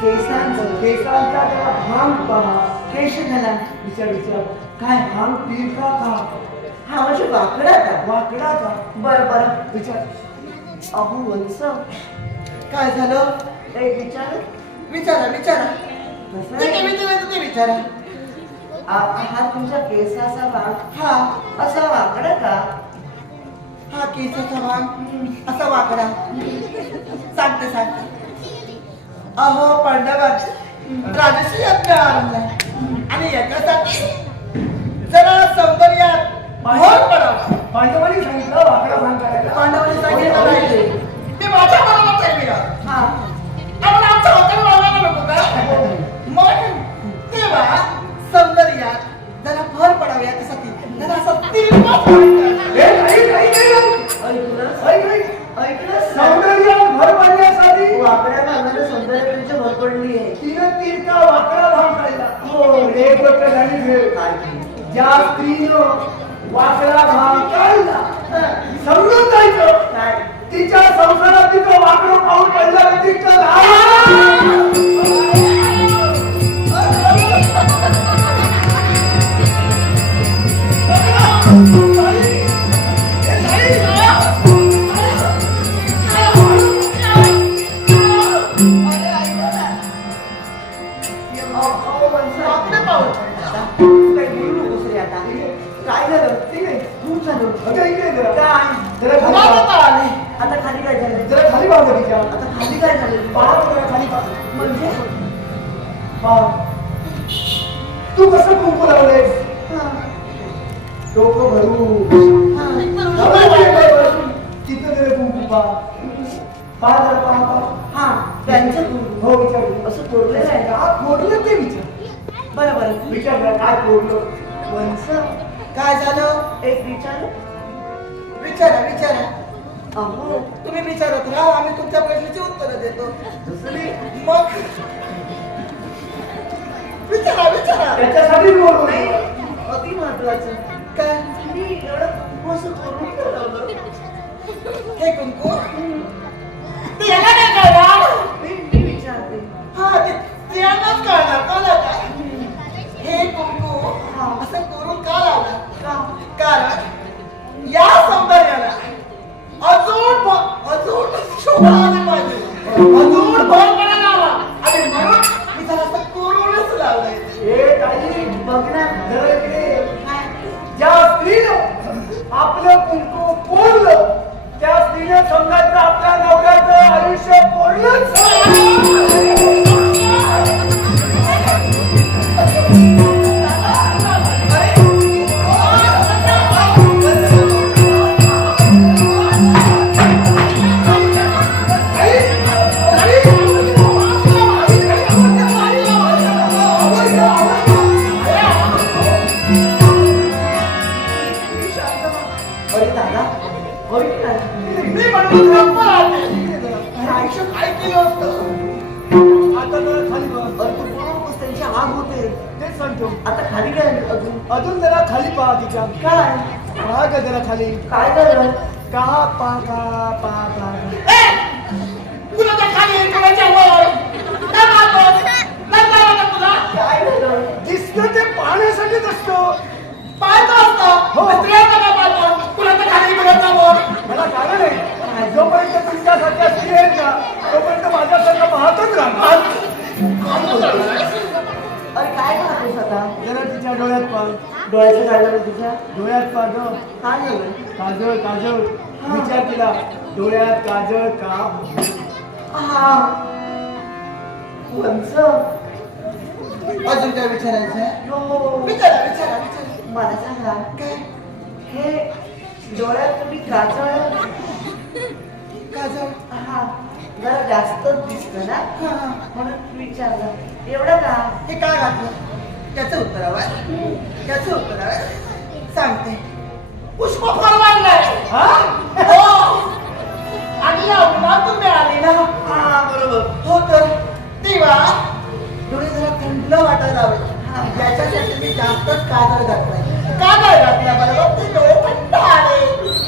केसांचं केसांचा त्याला भांग पहा. केश झाला. विचार विचार. काय भांग तिरका का हा म्हणजे वाकडा का? वाकडा का? बर बर. विचार. अहो वंश. काय झालं? एक विचार. विचारा विचारा. कसं ते विचारायचं ते विचारा. आ- हा तुमच्या केसाचा भाग. हा असा वाकडा का? हा केसाचा भाग. असा वाकडा. सांगते सांगते. अहो आपल्या आरंभलाय आणि याच्यासाठी जरा सौंदर्यात भर पडावा पांडवांनी सांगितलं वाकडा भांग करायला. पांडवांनी सांगितलं नाही. ते माझ्या मनाला ठेवूया हा. तिरका वाकडा भांग काढला हो एक गोष्ट झाली केली? ज्या स्त्रीनं वाकडा भांग काढला समजून जायचं. तिच्या संसारात तिचं वाकडं पाऊल पडलं तिचं आता खाली काय झालं? जरा खाली पाहा तिच्या. आता खाली काय झालं? पाहा जरा खाली पाहा. म्हणजे? पाहा. तू कसं कुंकू लावलेस हा, डोकं भरू. हा. तिथं जरा कुंकू पहा. पहा जरा पहा पहा. हा त्यांच्या तू हो विचार. असं तोडलेलं आहे का फोडलं ते विचार. बरं बरं. विचार काय फोडलं वंश. काय झालं? एक विचार? विचारा विचारा. अहो. तुम्ही विचारत राहा आम्ही तुमच्या प्रश्नाची उत्तर देतो. दुसरी मग विचारा विचारा. त्याच्यासाठी बोलू नाही अति महत्वाचं. काय? तुम्ही एवढं कुंकू असं करून हे कुंकू होते तेच सांगतो आता खाली काय अजून अजून जरा खाली पहा तिच्या काय पहा का जरा खाली काय झालं का पा का पा ए! तुला खाली वर. काय मारतोस? काय मारलं तुला? काय झालं दिसतं ते पाहण्यासाठीच असतं पाहतो असतो. हो. काजळ विचार केला डोळ्यात काजळ का हा. वंच अजून काय विचारायचं आहे? यो विचारा विचारा विचारा. मला सांगा. काय? हे डोळ्यात तुम्ही काजळ? काजळ? हा. जरा जास्त दिसतं ना? हा, हा. म्हणून विचारलं. एवढं का? हे काय घातलं? त्याचं उत्तर हवंय. त्याचं उत्तर सांगते. पुष्प फळ वाढलंय हा. आणि उन्हातून मिळाली ना. हा बरोबर. हो तर तेव्हा डोळे जरा थंड वाटायला हवे. याच्यासाठी मी जास्तच काजळ घातलाय. काजळ घातल्याबरोबर ते डोळे थंड आले.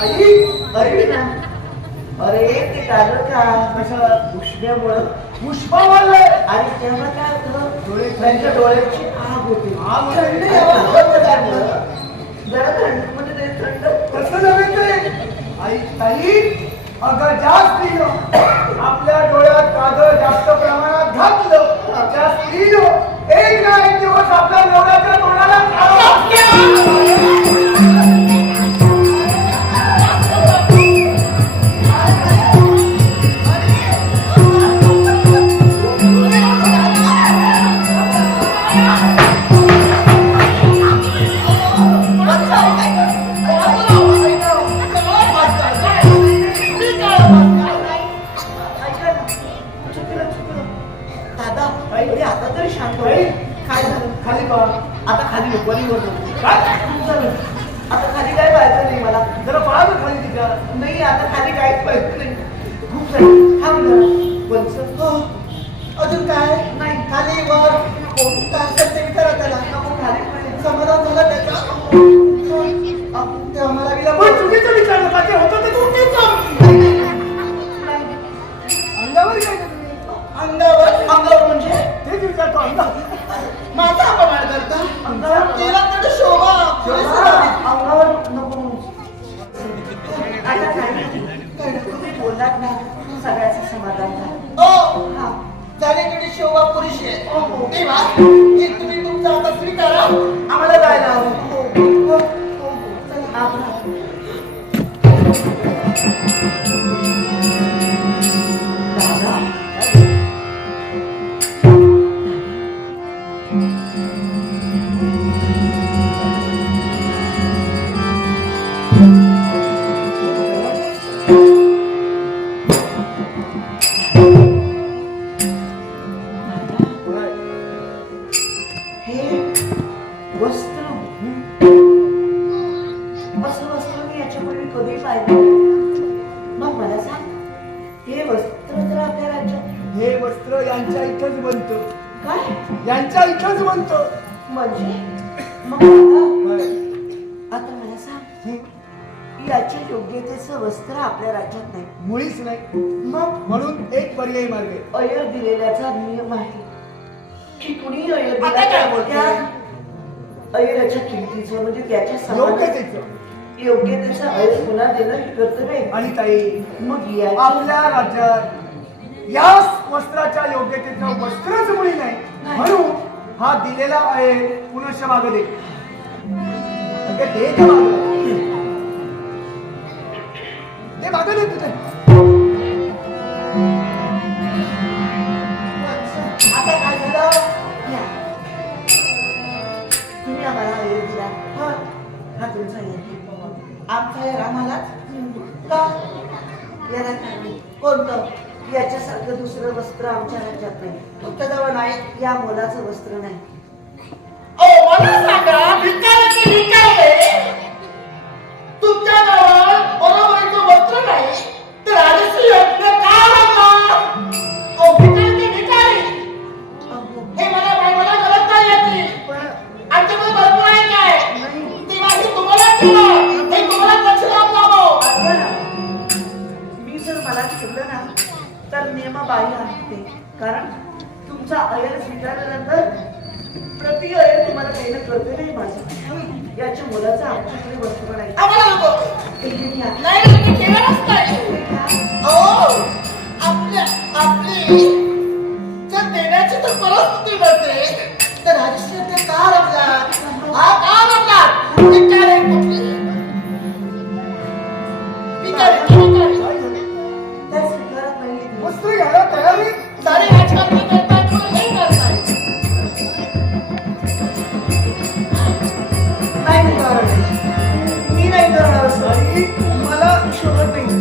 आई अरे ना? अरे ते काजळ का? कशा उष्ण्यामुळं पुष्पा वाढलंय आणि तेव्हा काय होतं? डोळे त्यांच्या डोळ्याची आग होती. आग. थंड. जरा थंड थंड कसं नव्हे ते. आई ताई अगं जास्त स्त्रीनं आपल्या डोळ्यात काजळ जास्त प्रमाणात घातलं. त्या स्त्रीनं एक ना एक दिवस आपल्या नवऱ्याच्या तोंडाला आता खाली नको वर नको. काय? झालं. आता खाली काय पाहायचं नाही मला. जरा पहा खाली तिच्या नाही आता खाली काहीच पाहिजे नाही. खूप झालं थांब जरा. पंच हो. अजून काय? नाही खाली वर. काय असेल ते विचारा त्याला. आपण खाली समाधान झालं त्याचं. आम्हाला सगळ्याचं समाधान झालं. हा. जाण्याकडे शोभा पुरेशी आहे हो, हो. तेव्हा हे तुम्ही तुमचा आता स्वीकारा. आम्हाला जायला हवं. यांच्या इथंच बनतं म्हणजे? मग आता? मला सांग. याच्या योग्यतेचं वस्त्र आपल्या राज्यात नाही. मुळीच नाही. मग? म्हणून एक पर्यायी मार्ग आहे. अयर दिलेल्याचा नियम आहे. की कुणी अयर आता काय अयराच्या किमतीचं म्हणजे त्याच्या समान योग्यतेचं. अयर पुन्हा देणं हे कर्तव्य आहे. आणि ताई मग याची आपल्या राज्यात या वस्त्राच्या योग्यतेचं वस्त्रच मुळी नाही. म्हणून हा दिलेला आहे पुनश मागले म्हणजे ते ते तुझे आता काय झालं? तुम्ही आम्हाला दिला. हा. हा तुमचा आमचा हे रामालाच. का? कोणतं? याच्यासारखं दुसरं वस्त्र आमच्या राज्यात नाही. फक्त जवळ नाही या मोलाचं वस्त्र नाही. ओ मला सांगा तर नियमाबाह्य आहे ते कारण तुमचा अयर स्वीकारल्यानंतर प्रति अयर तुम्हाला देणं कर्तव्य आहे माझं याच्या मुलाचं आमच्याकडे वस्त्र नाही आम्हाला नको हे घ्या. नाही मी केलंच नाही हे घ्या. ओ आपल्या आपली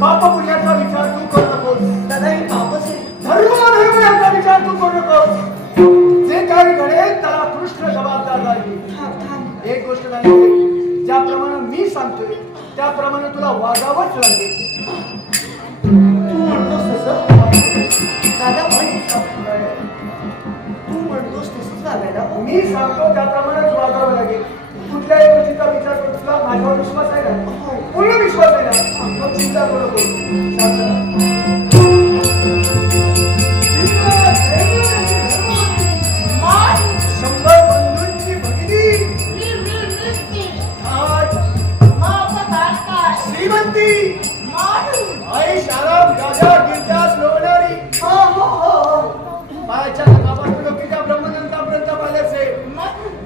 पाप पुण्याचा विचार तू करू नकोस. दादा हे पापच धर्म धर्म याचा विचार तू करू नकोस. जे काही घडेल त्याला कृष्ण जबाबदार थांब एक गोष्ट नाही ज्याप्रमाणे मी सांगतोय त्याप्रमाणे तुला वागावंच लागेल. तू म्हणतोस तसं दादा पण तू म्हणतोस तसंच हो. मी सांगतो लागेल कुठल्याही गोष्टीचा विचार करून तुला माझ्यावर विश्वास आहे ना पूर्ण विश्वास आहे ना मग चिंता करू.